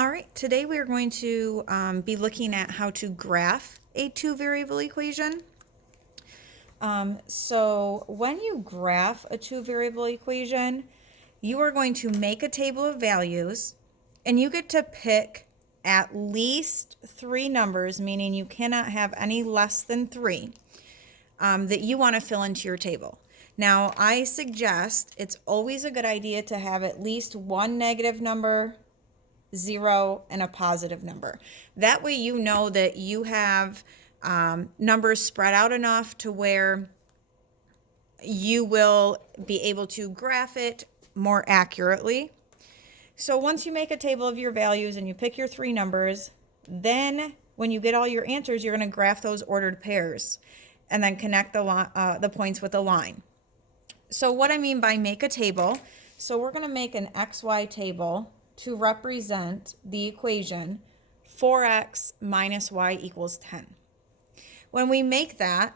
All right, today we are going to be looking at how to graph a two-variable equation. So when you graph a two-variable equation, you are going to make a table of values, and you get to pick at least three numbers, meaning you cannot have any less than three, that you want to fill into your table. Now, I suggest it's always a good idea to have at least one negative number, zero, and a positive number. That way you know that you have numbers spread out enough to where you will be able to graph it more accurately. So once you make a table of your values and you pick your three numbers, then when you get all your answers, you're going to graph those ordered pairs and then connect the points with a line. So what I mean by make a table, so we're going to make an XY table to represent the equation 4x minus y equals 10. When we make that,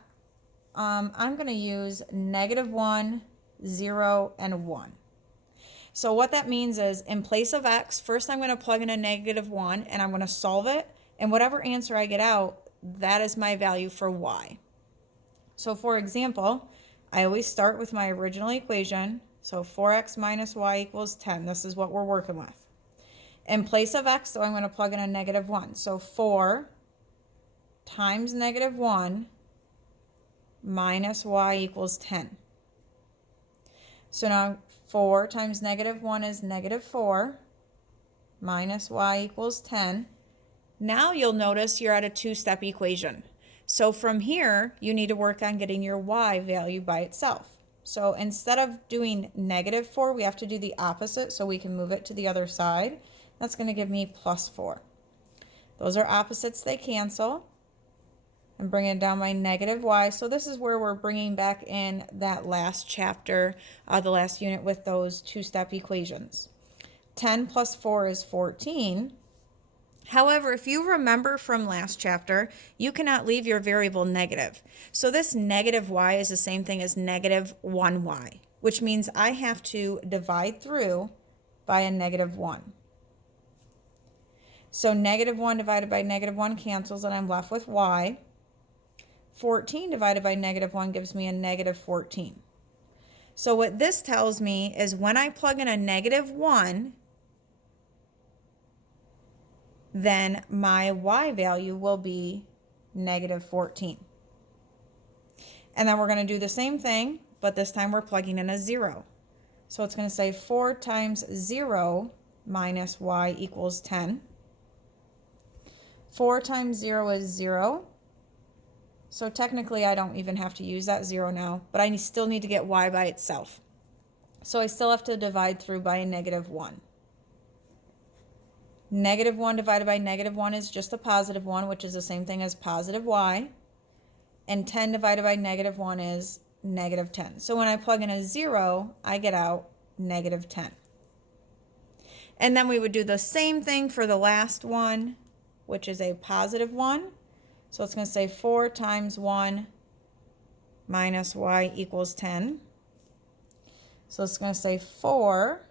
I'm going to use -1, 0, and 1. So what that means is in place of x, first I'm going to plug in a -1 and I'm going to solve it. And whatever answer I get out, that is my value for y. So for example, I always start with my original equation. So 4x minus y equals 10. This is what we're working with. In place of x, so I'm going to plug in a -1. So 4 times -1 minus y equals 10. So now 4 times -1 is -4 minus y equals 10. Now you'll notice you're at a two-step equation. So from here, you need to work on getting your y value by itself. So instead of doing -4, we have to do the opposite so we can move it to the other side. That's going to give me +4. Those are opposites, they cancel. I'm bringing down my -y. So this is where we're bringing back in that last chapter, the last unit with those two-step equations. 10 plus 4 is 14. However, if you remember from last chapter, you cannot leave your variable negative. So this -y is the same thing as -1y, which means I have to divide through by a -1. So -1 divided by -1 cancels, and I'm left with y. 14 divided by -1 gives me a -14. So what this tells me is when I plug in a -1, then my y value will be -14. And then we're going to do the same thing, but this time we're plugging in a 0. So it's going to say 4 times 0 minus y equals 10. 4 times 0 is 0. So technically I don't even have to use that 0 now, but I still need to get y by itself. So I still have to divide through by a -1. -1 divided by -1 is just a +1, which is the same thing as +y. And 10 divided by -1 is -10. So when I plug in a 0, I get out -10. And then we would do the same thing for the last one, which is a +1. So it's going to say 4 times 1 minus y equals 10. So it's going to say 4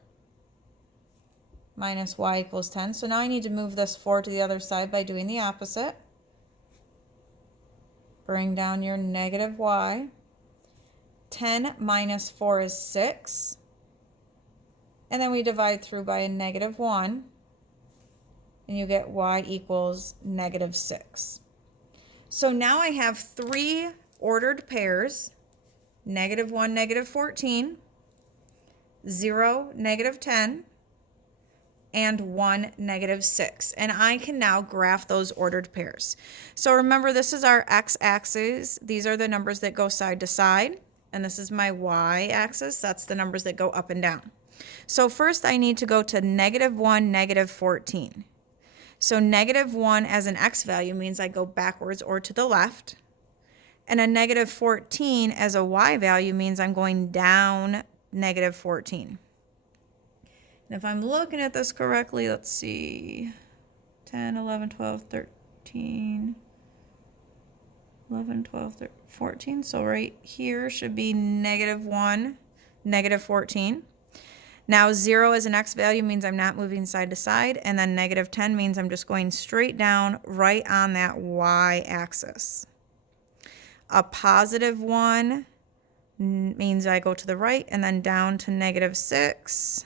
minus y equals 10. So now I need to move this 4 to the other side by doing the opposite. Bring down your -y. 10 minus 4 is 6. And then we divide through by a -1. And you get y equals -6. So now I have three ordered pairs, -1, -14, 0, -10, and 1, -6. And I can now graph those ordered pairs. So remember, this is our x-axis. These are the numbers that go side to side. And this is my y-axis. That's the numbers that go up and down. So first I need to go to -1, -14. So -1 as an x value means I go backwards or to the left. And a -14 as a y value means I'm going down -14. And if I'm looking at this correctly, let's see, 10, 11, 12, 13, 11, 12, 13, 14. So right here should be -1, -14. Now 0 as an x value means I'm not moving side to side, and then negative 10 means I'm just going straight down right on that y-axis. A positive 1 means I go to the right and then down to negative 6.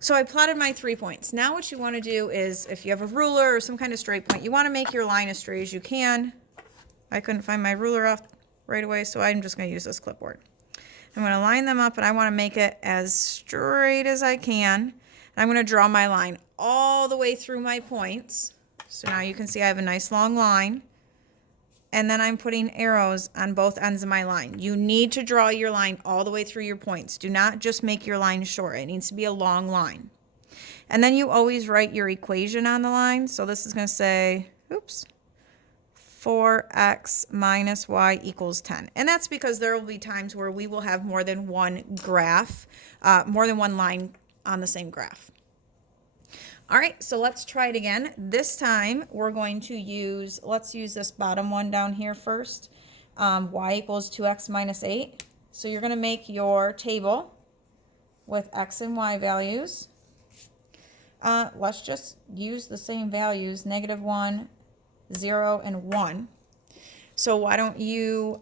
So I plotted my 3 points. Now what you want to do is, if you have a ruler or some kind of straight point, you want to make your line as straight as you can. I couldn't find my ruler off right away, so I'm just going to use this clipboard. I'm going to line them up, and I want to make it as straight as I can. And I'm going to draw my line all the way through my points. So now you can see I have a nice long line. And then I'm putting arrows on both ends of my line. You need to draw your line all the way through your points. Do not just make your line short. It needs to be a long line. And then you always write your equation on the line. So this is going to say, oops, 4x minus y equals 10. And that's because there will be times where we will have more than one graph, more than one line on the same graph. All right, so let's try it again. This time we're going to use, let's use this bottom one down here first. Y equals 2x minus 8. So you're going to make your table with x and y values. Let's just use the same values, negative 1, 0, and 1. So why don't you,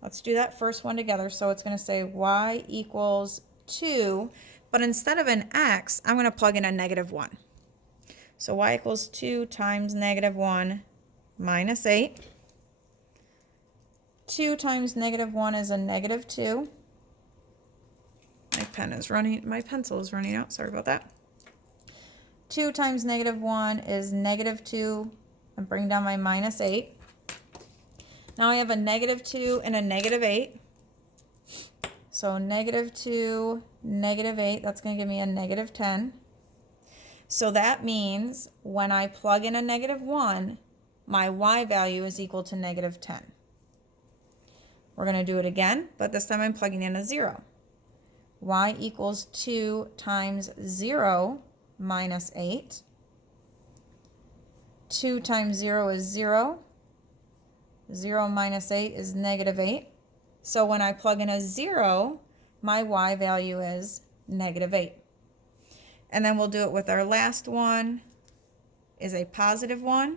let's do that first one together. So it's going to say y equals 2, but instead of an x, I'm going to plug in a negative 1. So y equals 2 times negative 1 minus 8. 2 times negative 1 is a negative 2. My pencil is running out. Sorry about that. 2 times negative 1 is negative 2, and bring down my minus 8. Now I have a negative 2 and a negative 8. So negative 2, negative 8, that's going to give me a negative 10. So that means when I plug in a negative 1, my y value is equal to negative 10. We're going to do it again, but this time I'm plugging in a 0. Y equals 2 times 0 minus 8. 2 times 0 is 0. 0 minus 8 is negative 8. So when I plug in a 0, my y value is negative 8. And then we'll do it with our last one, is a positive 1.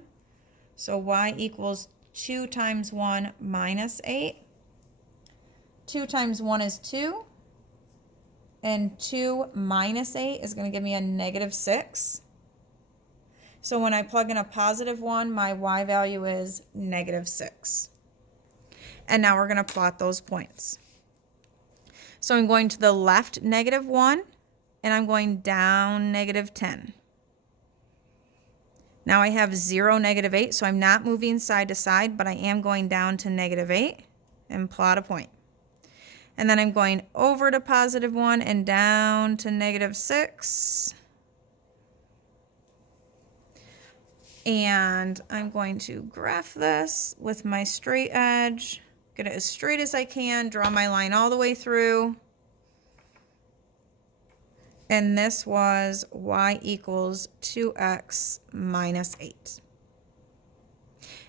So y equals 2 times 1 minus 8. 2 times 1 is 2. And 2 minus 8 is going to give me a negative 6. So when I plug in a positive 1, my y value is negative 6. And now we're going to plot those points. So I'm going to the left, negative 1, and I'm going down, negative 10. Now I have 0, negative 8, so I'm not moving side to side, but I am going down to negative 8 and plot a point. And then I'm going over to positive 1 and down to negative 6. And I'm going to graph this with my straight edge. Get it as straight as I can, draw my line all the way through. And this was y equals 2x minus 8.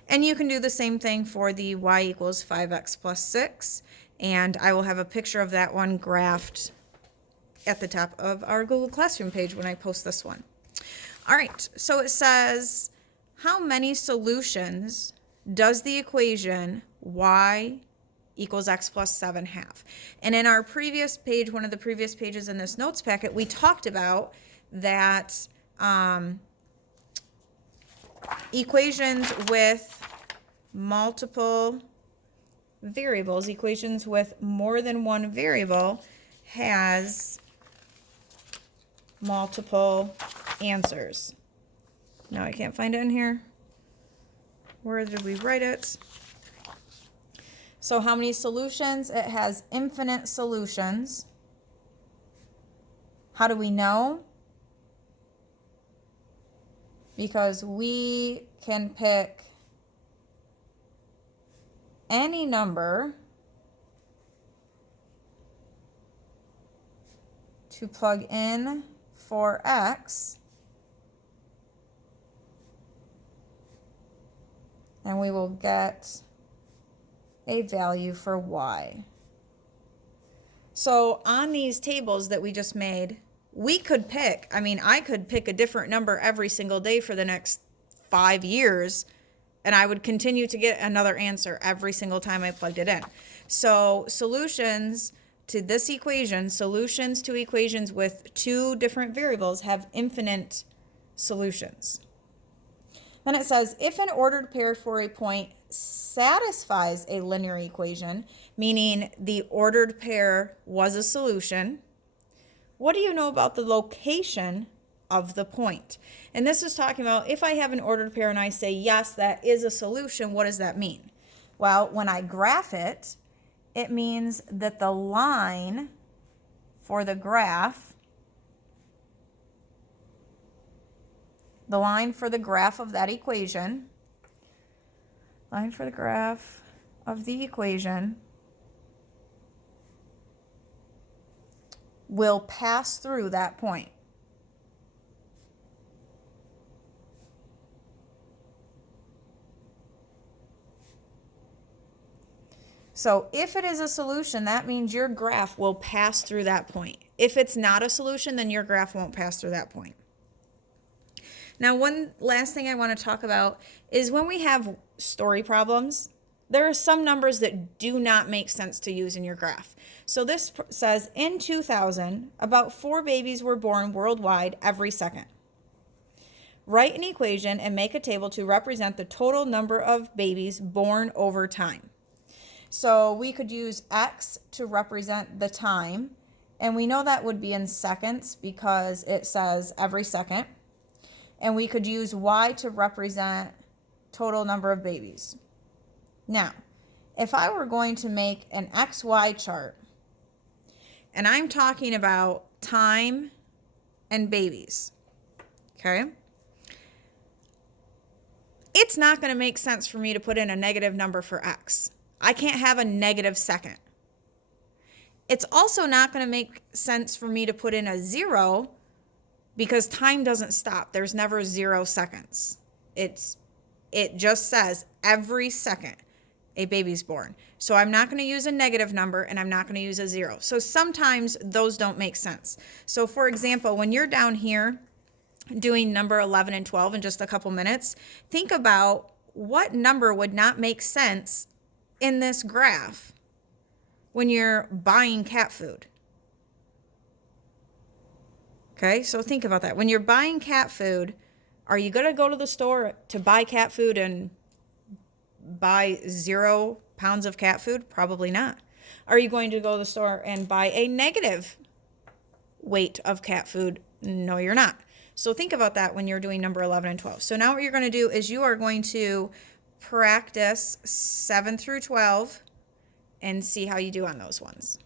And you can do the same thing for the y equals 5x plus 6. And I will have a picture of that one graphed at the top of our Google Classroom page when I post this one. All right, so it says, how many solutions does the equation y equals x plus 7 have? And in our previous page, one of the previous pages in this notes packet, we talked about that equations with multiple variables, equations with more than one variable, has multiple answers. Now I can't find it in here. Where did we write it? So how many solutions? It has infinite solutions. How do we know? Because we can pick any number to plug in for x, and we will get a value for y. So on these tables that we just made, we could pick, I mean, I could pick a different number every single day for the next 5 years, and I would continue to get another answer every single time I plugged it in. So solutions to this equation, solutions to equations with two different variables have infinite solutions. Then it says, if an ordered pair for a point satisfies a linear equation, meaning the ordered pair was a solution, what do you know about the location of the point? And this is talking about if I have an ordered pair and I say, yes, that is a solution, what does that mean? Well, when I graph it, it means that the line for the graph, the line for the graph of that equation, line for the graph of the equation will pass through that point. So if it is a solution, that means your graph will pass through that point. If it's not a solution, then your graph won't pass through that point. Now, one last thing I want to talk about is when we have story problems, there are some numbers that do not make sense to use in your graph. So this says, in 2000, about 4 babies were born worldwide every second. Write an equation and make a table to represent the total number of babies born over time. So we could use X to represent the time, and we know that would be in seconds because it says every second. And we could use Y to represent total number of babies. Now, if I were going to make an XY chart, and I'm talking about time and babies, okay? It's not going to make sense for me to put in a negative number for X. I can't have a negative second. It's also not going to make sense for me to put in a 0 because time doesn't stop. There's never 0 seconds. It just says every second a baby's born. So I'm not going to use a negative number and I'm not going to use a 0. So sometimes those don't make sense. So for example, when you're down here doing number 11 and 12 in just a couple minutes, think about what number would not make sense in this graph when you're buying cat food. Okay, so think about that. When you're buying cat food, are you going to go to the store to buy cat food and buy 0 pounds of cat food? Probably not. Are you going to go to the store and buy a negative weight of cat food? No, you're not. So think about that when you're doing number 11 and 12. So now what you're going to do is you are going to practice 7 through 12 and see how you do on those ones.